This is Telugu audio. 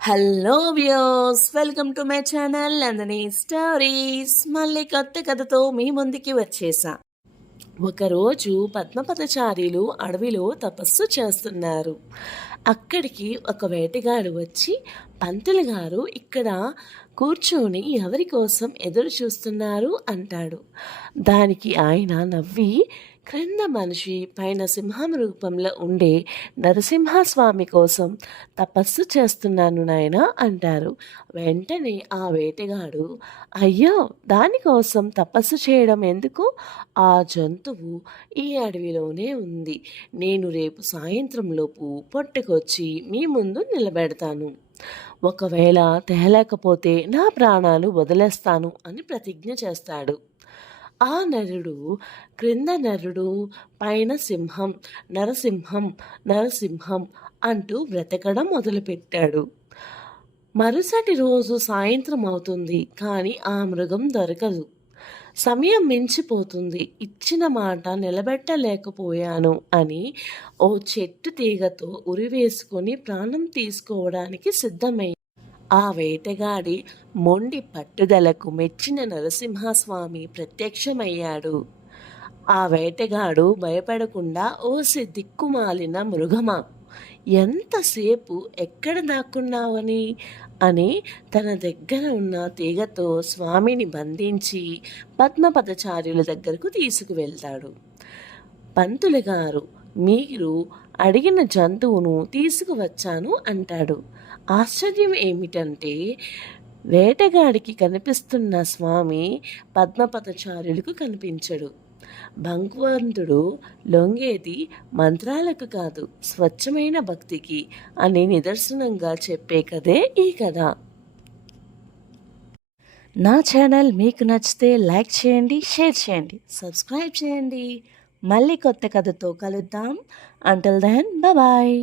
Hello views, welcome to my channel Nandini stories. మళ్ళీ కొత్త కథతో మీ ముందుకి వచ్చేసా. ఒకరోజు పద్మపదచారీలు అడవిలో తపస్సు చేస్తున్నారు. అక్కడికి ఒక వేటగాడు వచ్చి, పంతులు గారు ఇక్కడ కూర్చొని ఎవరి కోసం ఎదురు చూస్తున్నారు అంటాడు. దానికి ఆయన నవ్వి, క్రింద మనిషి పైన సింహం రూపంలో ఉండే నరసింహస్వామి కోసం తపస్సు చేస్తున్నాను నాయనా అంటారు. వెంటనే ఆ వేటగాడు, అయ్యో దానికోసం తపస్సు చేయడం ఎందుకు? ఆ జంతువు ఈ అడవిలోనే ఉంది. నేను రేపు సాయంత్రంలోపు పట్టుకొచ్చి మీ ముందు నిలబెడతాను. ఒకవేళ తేలేకపోతే నా ప్రాణాలు వదిలేస్తాను అని ప్రతిజ్ఞ చేస్తాడు. ఆ నరుడు, క్రింద నరుడు, పైన సింహం, నరసింహం నరసింహం అంటూ బ్రతకడం మొదలుపెట్టాడు. మరుసటి రోజు సాయంత్రం అవుతుంది, కానీ ఆ మృగం దొరకదు. సమయం మించిపోతుంది, ఇచ్చిన మాట నిలబెట్టలేకపోయాను అని ఓ చెట్టు తీగతో ఉరివేసుకొని ప్రాణం తీసుకోవడానికి సిద్ధమై ఆ వేటగాడి మొండి పట్టుదలకు మెచ్చిన నరసింహస్వామి ప్రత్యక్షమయ్యాడు. ఆ వేటగాడు భయపడకుండా, ఓసి దిక్కుమాలిన మృగమా, ఎంతసేపు ఎక్కడ దాక్కున్నావని అని తన దగ్గర ఉన్న తీగతో స్వామిని బంధించి పద్మపదచార్యుల దగ్గరకు తీసుకువెళ్తాడు. పంతులు గారు, మీరు అడిగిన జంతువును తీసుకువచ్చాను అంటాడు. ఆశ్చర్యం ఏమిటంటే, వేటగాడికి కనిపిస్తున్న స్వామి పద్మపదచార్యులకు కనిపించడు. భగవంతుడు లొంగేది మంత్రాలకు కాదు, స్వచ్ఛమైన భక్తికి అని నిదర్శనంగా చెప్పే కథే ఈ కథ. నా ఛానల్ మీకు నచ్చితే లైక్ చేయండి, షేర్ చేయండి, సబ్స్క్రైబ్ చేయండి. మళ్ళీ కొత్త కథతో కలుద్దాం. Until then bye.